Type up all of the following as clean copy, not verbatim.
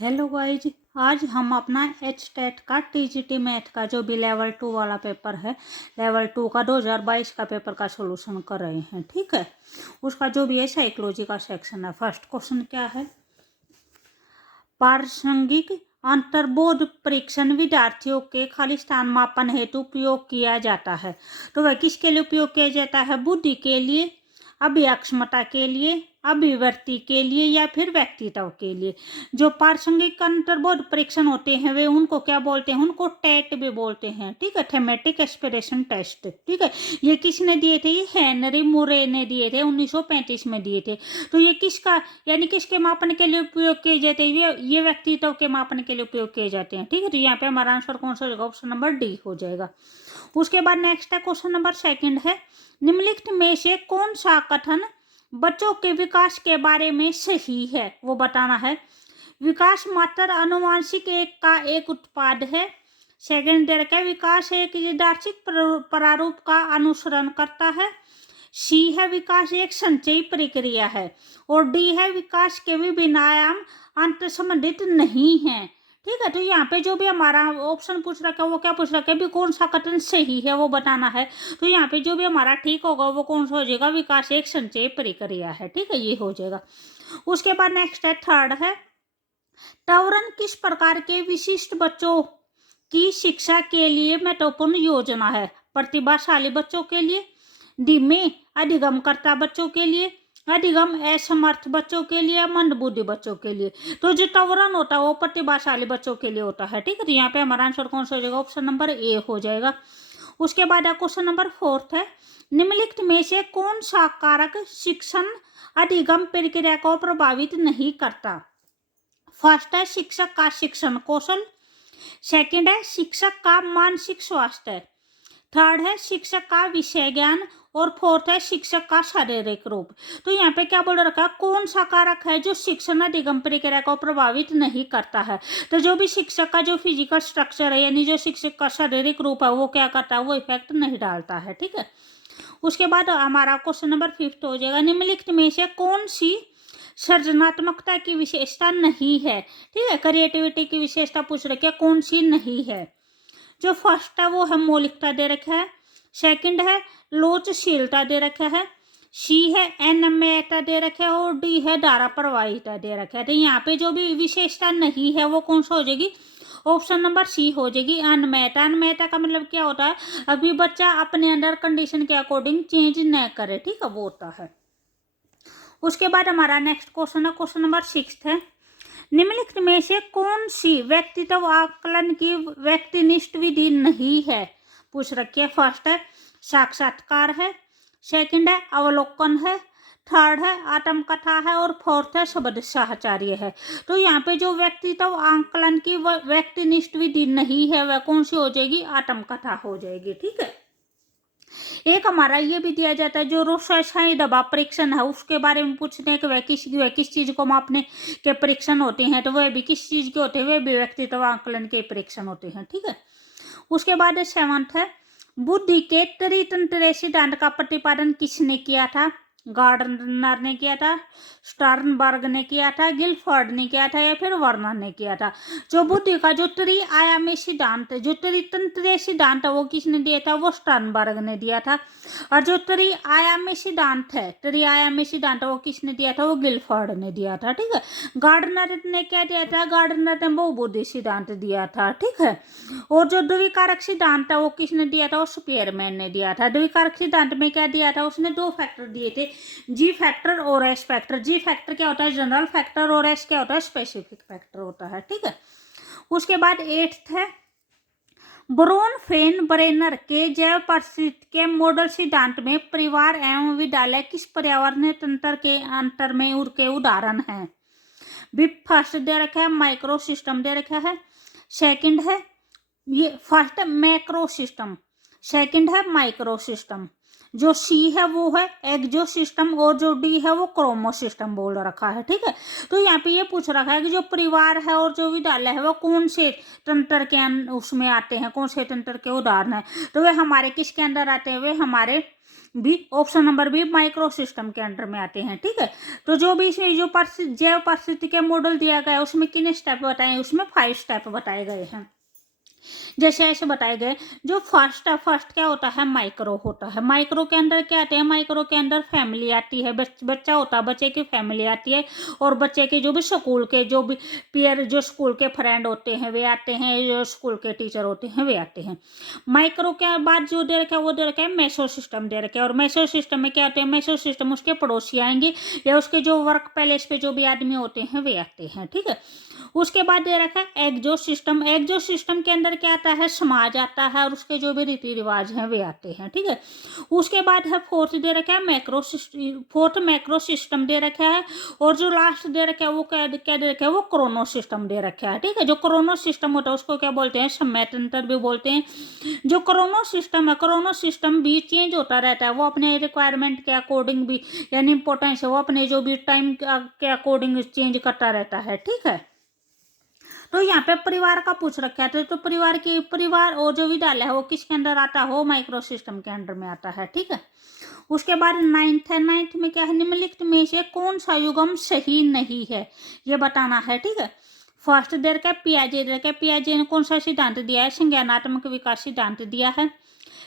Hello guys, आज हम अपना एच टेट का टीजीटी मैथ का जो भी लेवल 2 वाला पेपर है, लेवल 2 का 2022 का पेपर का सॉल्यूशन कर रहे हैं। ठीक है, उसका जो भी है साइकोलॉजी का सेक्शन है। फर्स्ट क्वेश्चन क्या है? प्रासंगिक अंतर्बोध परीक्षण विद्यार्थियों के खालिस्तान मापन हेतु उपयोग किया जाता है। तो वह किसके लिए उपयोग किया जाता है? बुद्धि के लिए, अभिक्षमता के लिए, अभिव्यक्ति के लिए या फिर व्यक्तित्व के लिए। जो प्रासंगिक अंतर्बोध परीक्षण होते हैं वे उनको क्या बोलते हैं? उनको टेट भी बोलते हैं। ठीक है, थेमेटिक एस्पिरेशन टेस्ट। ठीक है, ये किसने दिए थे? ये हेनरी मुरे ने दिए थे, 1935 में दिए थे। तो ये किसका यानी किसके मापन के लिए उपयोग किए जाते हैं? ये व्यक्तित्व के मापन के लिए उपयोग किए जाते हैं। ठीक है, तो यहाँ पे हमारा आंसर कौन सा होगा? ऑप्शन नंबर डी हो जाएगा। उसके बाद नेक्स्ट है क्वेश्चन नंबर सेकंड है, निम्नलिखित में से कौन सा कथन बच्चों के विकास के बारे में सही है? वो बताना है। विकास मात्र आनुवांशिक एक उत्पाद है। सेकंड दे रखा है, विकास एक यादृच्छिक प्रारूप का अनुसरण करता है। सी है, विकास एक संचयी प्रक्रिया है। और डी है, विकास के विभिन्न आयाम अंत संबंधित नहीं है। ठीक है, तो यहाँ पे जो भी हमारा ऑप्शन पूछ रखा है वो क्या पूछ रखा है? भी कौन सा कथन सही है वो बताना है। तो यहाँ पे जो भी हमारा ठीक होगा वो कौन सा हो जाएगा? विकास एक संचयी प्रक्रिया है। ठीक है, ये हो जाएगा। उसके बाद नेक्स्ट है थर्ड है, टवरन किस प्रकार के विशिष्ट बच्चों की शिक्षा के लिए महत्वपूर्ण योजना है? प्रतिभाशाली बच्चों के लिए, धीमे अधिगमकर्ता बच्चों के लिए, अधिगम असमर्थ बच्चों के लिए, मंदबुद्धि बच्चों के लिए। तो जो टवरन होता है वो प्रतिभाशाली बच्चों के लिए होता है। ठीक है, तो यहाँ पे हमारा आंसर कौन सा हो जाएगा? ऑप्शन नंबर ए हो जाएगा। उसके बाद क्वेश्चन नंबर फोर्थ है, निम्नलिखित में से कौन सा कारक शिक्षण अधिगम प्रक्रिया को प्रभावित नहीं करता? फर्स्ट है शिक्षक का शिक्षण कौशल, सेकंड है शिक्षक का मानसिक स्वास्थ्य, थर्ड है शिक्षक का विषय ज्ञान और फोर्थ है शिक्षक का शारीरिक रूप। तो यहाँ पे क्या बोल रखा है? कौन सा कारक है जो शिक्षण अधिगम प्रक्रिया को प्रभावित नहीं करता है? तो जो भी शिक्षक का जो फिजिकल स्ट्रक्चर है यानी जो शिक्षक का शारीरिक रूप है वो क्या करता है? वो इफेक्ट नहीं डालता है। ठीक है, उसके बाद हमारा क्वेश्चन नंबर फिफ्थ हो जाएगा, निम्नलिखित में से कौन सी सृजनात्मकता की विशेषता नहीं है? ठीक है, क्रिएटिविटी की विशेषता पूछ रखी है, कौन सी नहीं है? जो फर्स्ट है वो है मौलिकता दे रखा है, सेकंड है लोचशीलता दे रखा है, सी है अनम्यता दे रखा है और डी है धारा प्रवाहिता दे रखा है। तो यहाँ पे जो भी विशेषता नहीं है वो कौन सा हो जाएगी? ऑप्शन नंबर सी हो जाएगी, अनम्यता। अनम्यता का मतलब क्या होता है? अभी बच्चा अपने अंडर कंडीशन के अकॉर्डिंग चेंज न करे। ठीक है, वो होता है। उसके बाद हमारा नेक्स्ट क्वेश्चन है, क्वेश्चन नंबर सिक्स है, निम्नलिखित में से कौन सी व्यक्तित्व आकलन की व्यक्तिनिष्ठ विधि नहीं है? पूछ रखी है। फर्स्ट है साक्षात्कार है, सेकंड है अवलोकन है, थर्ड है आत्मकथा है और फोर्थ है शब्द साहचर्य है। तो यहाँ पे जो व्यक्तित्व आकलन की व्यक्तिनिष्ठ विधि नहीं है वह कौन सी हो जाएगी? आत्मकथा हो जाएगी। ठीक है, एक हमारा ये भी दिया जाता है जो रोशाई दबाव परीक्षण है उसके बारे में पूछते हैं कि वह किस चीज को मापने के परीक्षण होते हैं। तो वह भी किस चीज के होते हैं? वह भी व्यक्तित्व आकलन के परीक्षण होते हैं। ठीक है, उसके बाद सेवंथ है, बुद्धि के त्रितंत्र सिद्धांत का प्रतिपादन किसने किया था? गार्डनर ने किया था, स्टर्नबर्ग ने किया था, गिलफोर्ड ने किया था या फिर वर्नर ने किया था? जो बुद्धि का जो त्रिआयामी सिद्धांत, जो त्रितंत्रीय सिद्धांत है वो किसने दिया था? वो स्टर्नबर्ग ने दिया था। और जो त्रिआयामी सिद्धांत है, त्रिआयामी सिद्धांत वो किसने दिया था? वो गिलफोर्ड ने दिया था। ठीक है, गार्डनर ने क्या दिया था? गार्डनर ने बहुबुद्धि सिद्धांत दिया था। ठीक है, और जो द्विकारक सिद्धांत था वो किसने दिया था? वो स्पीयरमैन ने दिया था। द्विकारक सिद्धांत में क्या दिया था? उसने दो फैक्टर दिए थे, जी फैक्टर और एस फैक्टर। जी फैक्टर क्या होता है? जनरल फैक्टर, और एस क्या होता है? स्पेसिफिक फैक्टर होता है। ठीक है, उसके बाद एट्थ है, ब्रोन फेन ब्रेनर के जैव परिस्थिति के मॉडल सिद्धांत में परिवार एवं विद्यालय किस पर्यावरणीय तंत्र के अंतर में उनके उदाहरण हैं? भी फर्स्ट दे रखा है माइक्रो सिस्टम दे रखा है, सेकंड है ये फर्स्ट मैक्रो सिस्टम, सेकंड है माइक्रो सिस्टम, जो सी है वो है एक्सो सिस्टम और जो डी है वो क्रोमो सिस्टम बोल रखा है। ठीक है, तो यहाँ पे ये पूछ रखा है कि जो परिवार है और जो विद्यालय है वो कौन से तंत्र के उसमें आते हैं, कौन से तंत्र के उदाहरण है? तो वे हमारे किसके अंदर आते हैं? वे हमारे B, option number B micro system के अंडर में आते हैं। ठीक है, तो जो भी इसमें जो जैव परिस्थिति के मॉडल दिया गया है उसमें कितने स्टेप बताए, उसमें 5 स्टेप बताए गए हैं। जैसे ऐसे बताए गए, जो फर्स्ट क्या होता है, माइक्रो होता है। माइक्रो के अंदर क्या आते हैं, माइक्रो के अंदर फैमिली आती है, बच्चा होता है, बच्चे की फैमिली आती है, और बच्चे के जो भी स्कूल के जो भी पीयर, जो स्कूल के फ्रेंड होते हैं वे आते हैं, जो स्कूल के टीचर होते हैं वे आते हैं। माइक्रो के बाद जो दे रखा है वो दे रखा है मेसो सिस्टम दे रखा है, और मेसो सिस्टम में क्या होते हैं, मेसो सिस्टम उसके पड़ोसी आएंगे या उसके जो वर्क पैलेस पे जो भी आदमी होते हैं वे आते हैं। ठीक है, उसके बाद दे रखा है एग्जो सिस्टम। एग्जो सिस्टम के अंदर क्या आता है, समाज आता है, और उसके जो भी रीति रिवाज हैं वे आते हैं। ठीक है, उसके बाद है फोर्थ दे रखा है macro system, fourth macro system दे रखा है, और जो लास्ट दे रखा है वो क्या दे रखा है, वो क्रोनो सिस्टम दे रखा है। ठीक है, जो क्रोनो सिस्टम होता है उसको क्या बोलते हैं, समय तंत्र भी बोलते हैं। जो क्रोनो सिस्टम है, क्रोनो सिस्टम भी चेंज होता रहता है, वो अपने रिक्वायरमेंट के अकॉर्डिंग भी, यानी इंपॉर्टेंस है वो अपने जो भी टाइम के अकॉर्डिंग चेंज करता रहता है। ठीक है, तो यहाँ पे परिवार का पूछ रखा है, तो परिवार और जो विद्यालय है वो किसके अंदर आता है, माइक्रो सिस्टम के अंडर में आता है। ठीक है, उसके बाद 9th है। 9th में क्या है, निम्नलिखित में से कौन सा युग्म सही नहीं है ये बताना है। ठीक है, फर्स्ट दे रखा है पियाजे दे रखा है, पियाजे ने कौन सा सिद्धांत दिया है, संज्ञानात्मक विकास सिद्धांत दिया है।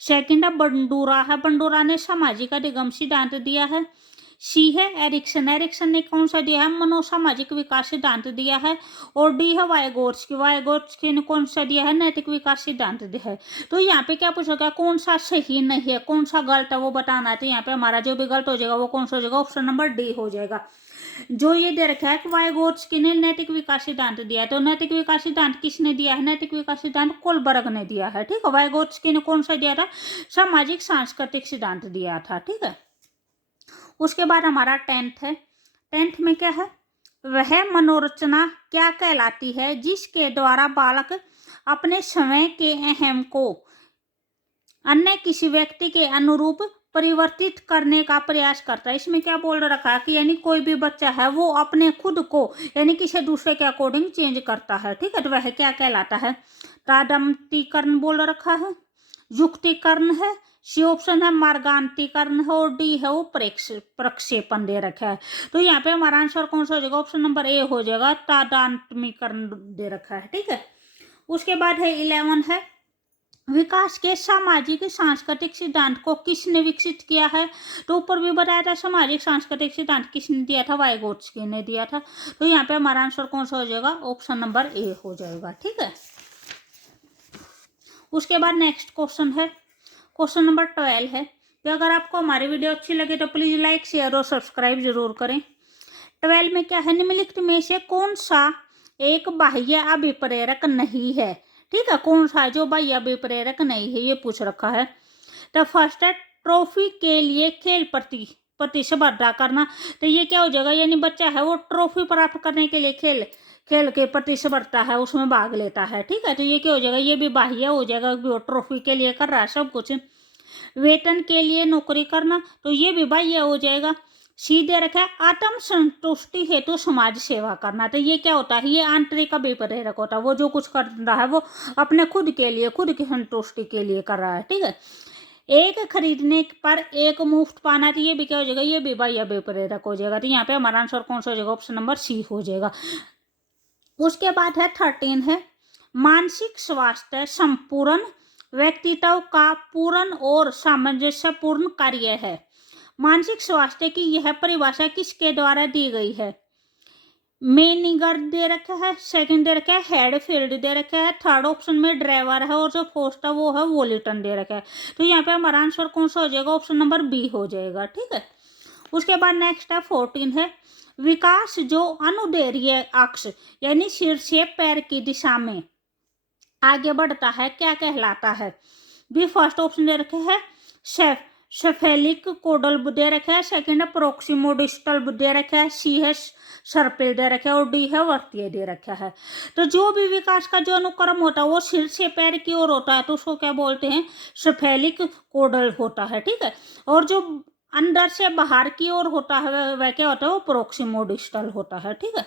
सेकंड है बंडूरा है, बंडूरा ने सामाजिक अधिगम सिद्धांत दिया है। सी है एरिक्सन, एरिक्सन ने कौन सा दिया है, मनोसामाजिक विकास सिद्धांत दिया है। और डी है वाइगोट्स्की, वाइगोट्स्की ने कौन सा दिया है, नैतिक विकास सिद्धांत दिया है। तो यहाँ पे क्या पूछा गया, कौन सा सही नहीं है, कौन सा गलत है वो बताना है। तो यहाँ पे हमारा जो भी गलत हो जाएगा वो कौन सा हो जाएगा, ऑप्शन नंबर डी हो जाएगा। जो ये दे रखा है कि वाइगोट्स्की ने नैतिक विकास सिद्धांत दिया है, तो नैतिक विकास सिद्धांत किसने दिया है, नैतिक विकास सिद्धांत कोलबर्ग ने दिया है। ठीक है, वाइगोट्स्की ने कौन सा दिया था, सामाजिक सांस्कृतिक सिद्धांत दिया था। ठीक है, उसके बाद हमारा 10th है। 10th में क्या है, वह मनोरचना क्या कहलाती है जिसके द्वारा बालक अपने समय के अहम को अन्य किसी व्यक्ति के अनुरूप परिवर्तित करने का प्रयास करता है। इसमें क्या बोल रखा है कि यानी कोई भी बच्चा है वो अपने खुद को यानी किसी दूसरे के अकॉर्डिंग चेंज करता है। ठीक है, तो वह क्या कहलाता है, तादमतीकरण बोल रखा है, युक्तिकरण है, सी ऑप्शन है मार्गान्तीकरण है, और डी है वो प्रक्षेपण दे रखा है। तो यहाँ पे हमारा आंसर कौन सा हो जाएगा, ऑप्शन नंबर ए हो जाएगा, तादात्मीकरण दे रखा है। ठीक है, उसके बाद है 11 है, विकास के सामाजिक सांस्कृतिक सिद्धांत को किसने विकसित किया है। तो ऊपर भी बताया था सामाजिक सांस्कृतिक सिद्धांत किसने दिया था, वाइगोट्स्की ने दिया था। तो यहाँ पे हमारा आंसर कौन सा हो जाएगा, ऑप्शन नंबर ए हो जाएगा। ठीक है, उसके बाद नेक्स्ट क्वेश्चन है, क्वेश्चन नंबर 12 है कि अगर आपको हमारी वीडियो अच्छी लगे तो प्लीज लाइक शेयर और सब्सक्राइब जरूर करें। 12 में क्या है, निम्नलिखित में से कौन सा एक बाह्य अभिप्रेरक नहीं है। ठीक है, कौन सा जो बाह्य अभिप्रेरक नहीं है ये पूछ रखा है। तो फर्स्ट है ट्रॉफी के लिए खेल प्रतिस्पर्धा करना। तो ये क्या हो जाएगा, यानी बच्चा है वो ट्रॉफी प्राप्त करने के लिए खेल के प्रतिस्पर्धा है उसमें भाग लेता है। ठीक है, तो ये क्या हो जाएगा, ये भी बाह्य हो जाएगा, वो ट्रॉफी के लिए कर रहा है सब कुछ। वेतन के लिए नौकरी करना, तो ये भी बाह्य हो जाएगा। सीधे रखा है आत्म संतुष्टि हेतु समाज सेवा करना। तो ये क्या होता है, ये आंतरिक अभिप्रेरक होता है, वो जो कुछ कर रहा है वो अपने खुद के लिए, खुद की संतुष्टि के लिए कर रहा है। ठीक है, एक खरीदने पर एक मुफ्त पाना, तो ये भी क्या हो जाएगा, ये भी बाह्य अभिप्रेरक हो जाएगा। तो यहाँ पे हमारा आंसर कौन सा हो जाएगा, ऑप्शन नंबर सी हो जाएगा। उसके बाद है 13 है, मानसिक स्वास्थ्य संपूर्ण व्यक्तित्व का पूर्ण और सामंजस्यपूर्ण कार्य है। मानसिक स्वास्थ्य की यह परिभाषा किसके द्वारा दी गई है, मेनिगर दे रखा है, सेकंड दे रखा है हेडफील्ड दे रखा है, थर्ड ऑप्शन में ड्राइवर है, और जो फोर्थ है वो है वॉलिटन दे रखा है। तो यहाँ पे हमारा आंसर कौन सा हो जाएगा, ऑप्शन नंबर बी हो जाएगा। ठीक है, उसके बाद नेक्स्ट है 14 है, विकास जो अनुदैर्ध्य अक्ष यानी सिर से पैर की दिशा में आगे बढ़ता है क्या कहलाता है। बी फर्स्ट ऑप्शन दे रखे है सेफेलिक कोडल दे रखा है, सेकंड है प्रोक्सिमोडिस्टल दे रखा है, सी है सर्पिल दे रखा है, और डी है वर्तीय दे रखा है। तो जो भी विकास का जो अनुक्रम होता है वो सिर से पैर की ओर होता है तो उसको क्या बोलते हैं, सेफेलिक कोडल होता है। ठीक है, और जो अंदर से बाहर की ओर होता है वह क्या होता है, वो प्रोक्सिमोडिस्टल होता है। ठीक है,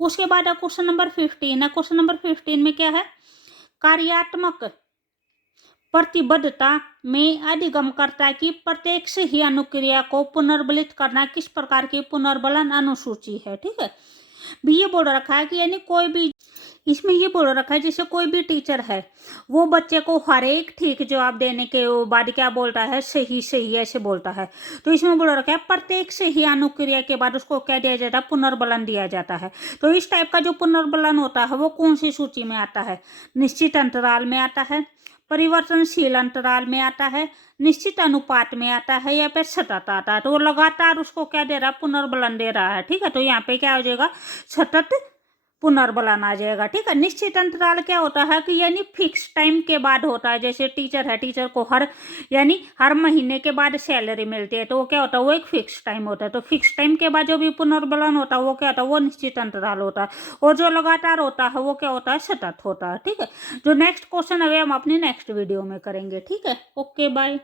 उसके बाद क्वेश्चन नंबर 15 है। क्वेश्चन नंबर 15 में क्या है, कार्यात्मक प्रतिबद्धता में अधिगम करता है कि प्रत्येक से ही अनुक्रिया को पुनर्बलित करना किस प्रकार की पुनर्बलन अनुसूची है। ठीक है, भी ये बोल रखा है कि यानी कोई भी, इसमें ये बोल रखा है जैसे कोई भी टीचर है वो बच्चे को हर एक ठीक जवाब देने के बाद क्या बोलता है, सही सही ऐसे बोलता है। तो इसमें बोल रखा है प्रत्येक सही अनुक्रिया के बाद उसको क्या दिया जाता है, पुनर्बलन दिया जाता है। तो इस टाइप का जो पुनर्बलन होता है वो कौन सी सूची में आता है, निश्चित अंतराल में आता है, परिवर्तनशील अंतराल में आता है, निश्चित अनुपात में आता है, या फिर सतत आता है। तो वो लगातार उसको क्या दे रहा है, पुनर्बलन दे रहा है। ठीक है, तो यहाँ पे क्या हो जाएगा, सतत पुनर्बलन आ जाएगा। ठीक है, निश्चित अंतराल क्या होता है कि यानी फिक्स टाइम के बाद होता है। जैसे टीचर है, टीचर को हर महीने के बाद सैलरी मिलती है, तो वो क्या होता है, वो एक फिक्स टाइम होता है। तो फिक्स टाइम के बाद जो भी पुनर्बलन होता है वो क्या होता है, वो निश्चित अंतराल होता है। और जो लगातार होता है वो क्या होता है, सतत होता है। ठीक है, जो नेक्स्ट क्वेश्चन है हम अपनी नेक्स्ट वीडियो में करेंगे। ठीक है, ओके बाय।